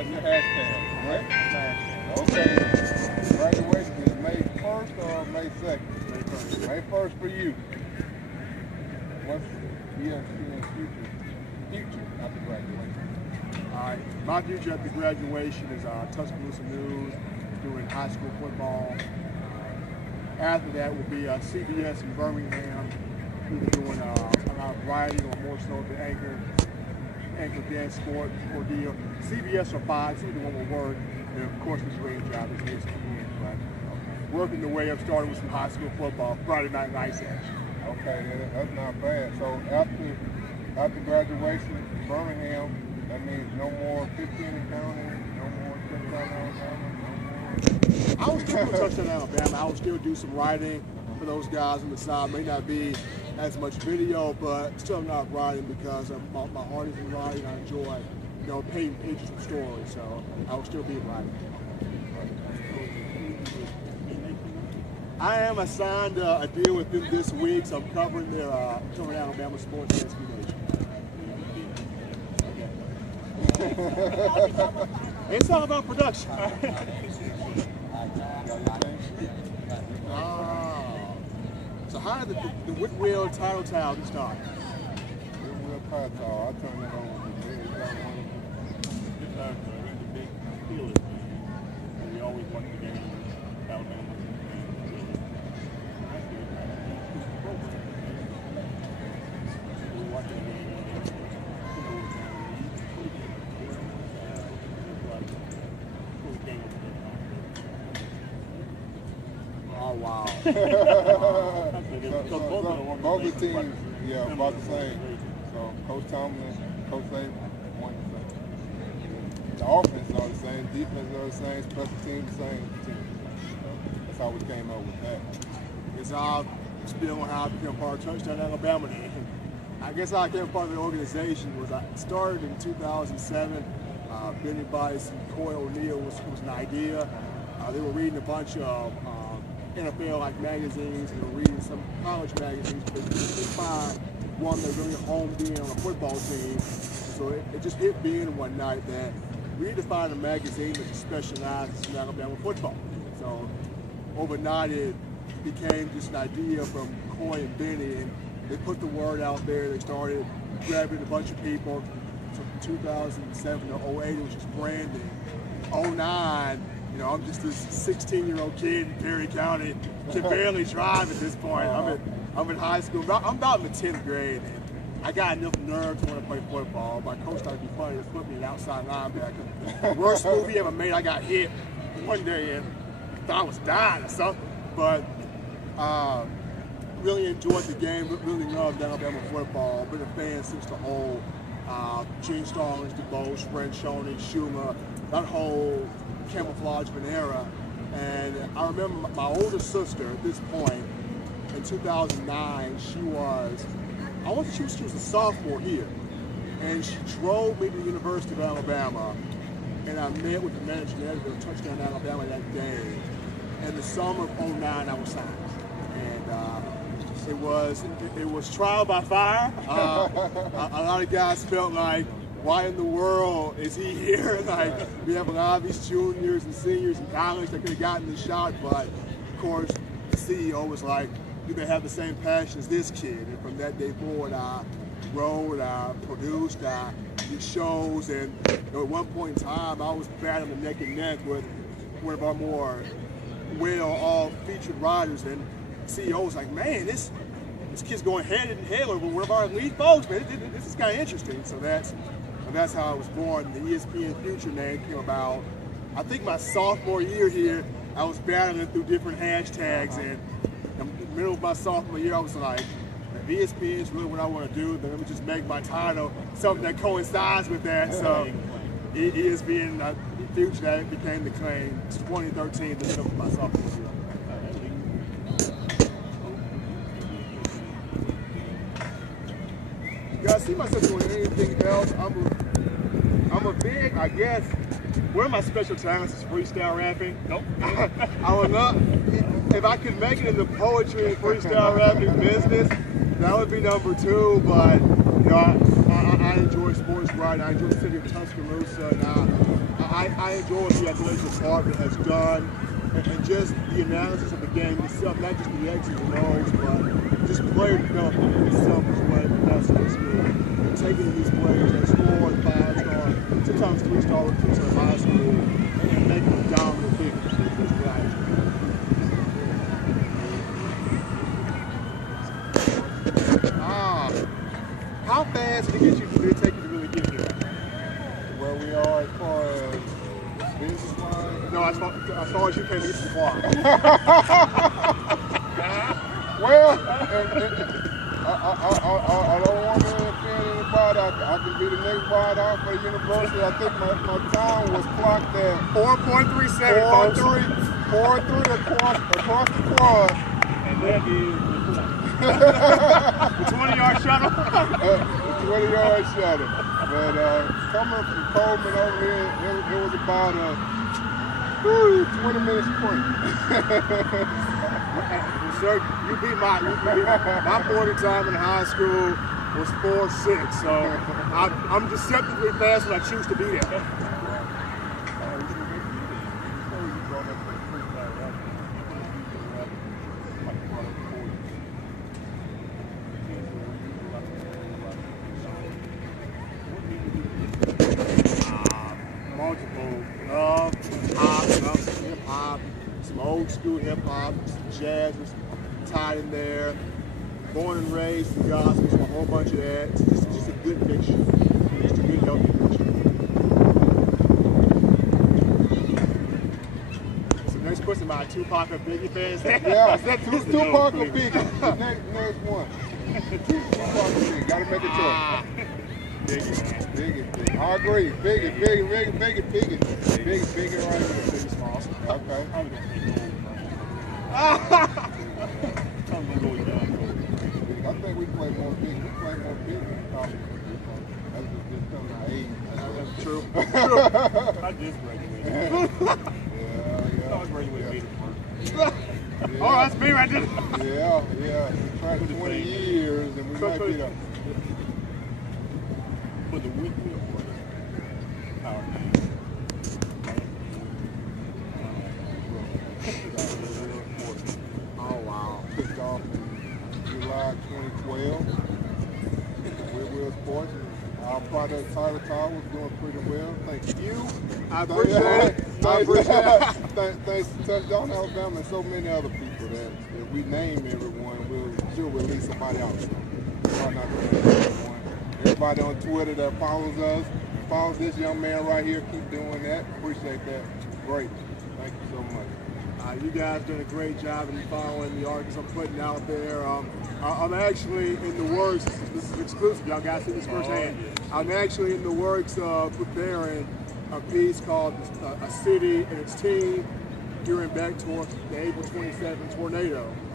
That's the hashtag, right? Okay. Graduation is May 1st or May 2nd? May 1st. May 1st for you. What's ESPN's future after graduation? All right. My future after graduation is Tuscaloosa News, doing high school football. After that will be CBS in Birmingham, either doing a variety or more so the anchor dance sport ordeal. CBS or Fox, either one will work. And of course, this radio job is ESPN. But working the way up, starting with some high school football, Friday night lights action. Okay, that's not bad. So after graduation, Birmingham, that means no more 15 and counting, no more touchdown Alabama, I will still do touchdown Alabama. I will still do some writing for those guys on the side. May not be as much video, but still not writing because my heart is in writing. I enjoy, painting pictures and stories. So I will still be writing. I am assigned a deal with them this week, so I'm covering their Alabama sports at SB Nation. It's all about production. So how did the Whitwell title towel start? Whitwell title towel, I turned it over to Jerry. It's a big Steelers fan. We always watch the game in Alabama. We watch the game. Oh, wow. Both the teams, about the same. So Coach Tomlin, Coach Saban, one the same. The offense are the same, defense are the same, special teams the same. That's how we came up with that. It's all still on how I became part of Touchdown Alabama. I guess how I became part of the organization was I started in 2007. Benny Bice and Coy O'Neill was an idea. They were reading a bunch of NFL-like magazines, and they were reading some college magazines, but they find one that really homed in on a football team. So it just hit me in one night that we need to find a magazine that specializes in Alabama football. So overnight it became just an idea from Coy and Benny, and they put the word out there. They started grabbing a bunch of people. From 2007 to 08, it was just branding. 09, I'm just this 16-year-old kid in Perry County, can barely drive at this point. I'm in high school. I'm about in the 10th grade, and I got enough nerve to want to play football. My coach thought it'd be funny to put me in outside linebacker. Worst movie ever made. I got hit one day and thought I was dying or something. But really enjoyed the game. Really loved Alabama football. Been a fan since the old. Gene Stallings, DeBose, Fred Shoney, Schumer, that whole camouflage of an era. And I remember my older sister at this point, in 2009, she was a sophomore here. And she drove me to the University of Alabama, and I met with the managing editor of Touchdown Alabama that day. And the summer of 09, I was signed. And it was trial by fire. A lot of guys felt like, why in the world is he here? Like, we have a lot of these juniors and seniors in college that could have gotten the shot, but of course the CEO was like, you may have the same passion as this kid. And from that day forward, I wrote, I produced, I did shows, and at one point in time, I was battling neck and neck with one of our more all-featured writers, and the CEO was like, man, this kid's going head and head over one of our elite folks, man. This is kind of interesting. So that's how I was born. The ESPN Future name came about. I think my sophomore year here, I was battling through different hashtags, and in the middle of my sophomore year, I was like, if ESPN is really what I want to do, then let me just make my title something that coincides with that. So ESPN Future, that became the claim. 2013, the middle of my sophomore year. I see myself doing anything else. I'm a big, I guess, one of my special talents is freestyle rapping. Nope. I would love, if I could make it in the poetry and freestyle rapping business, that would be number two, but I enjoy sports writing. and I enjoy the city of Tuscaloosa. And I enjoy what the athletic department has done, and just the analysis of the game itself, not just the X's and O's, but just player development itself is what fascinates me. And taking these players that score 5-star, sometimes 3-star recruits in high school, and making them dominant figures is what I enjoy. How fast did it take you to really get here? Where we are as far as business line? No, as far as you came to get to the bar. Well, I don't want to offend anybody. I can be the next wide out for the university. I think my time was clocked at 4.37. 4.3 across the quad. And that is The 20-yard shuttle. The 20-yard shuttle. But coming from Coleman over here, it was about a 20-minute sprint. Sir, you beat my 40 time in high school was 4.6, so I'm deceptively fast when I choose to be there. Multiple hip hop, some old school hip hop, some jazz was tied in there. Born and raised in gospel, so a whole bunch of that. It's just a good mixture. Just a good healthy mixture. So next question about Tupac or Biggie fans. Yeah, it's Tupac or Biggie. Next one. Tupac or Biggie. Gotta make a choice. Biggie. I agree. Biggie right here. Small. Okay. I'm gonna go with John Cole. I think we play more Biggie. We play more Biggie. Probably. That's just coming to age. That's true. I just graduated. Yeah. I graduated first. Yeah. Oh, that's me right there. Yeah. We tried 20 years and we might be the... For the weekly award, our name. Oh, wow. Kicked off in July 2012 with Will Sports. Our product Tyler Tower was doing pretty well. Thank you. I appreciate it. Thanks to Touchdown Alabama and so many other people that if we name everyone, we'll release somebody else. Try not to name everyone. Everybody on Twitter that follows us, follows this young man right here, keep doing that. Appreciate that. Great. Thank you so much. You guys done a great job in following the articles I'm putting out there. I'm actually in the works, this is exclusive, y'all guys see this firsthand. I'm actually in the works of preparing a piece called A City and Its Team, gearing back towards the April 27 tornado.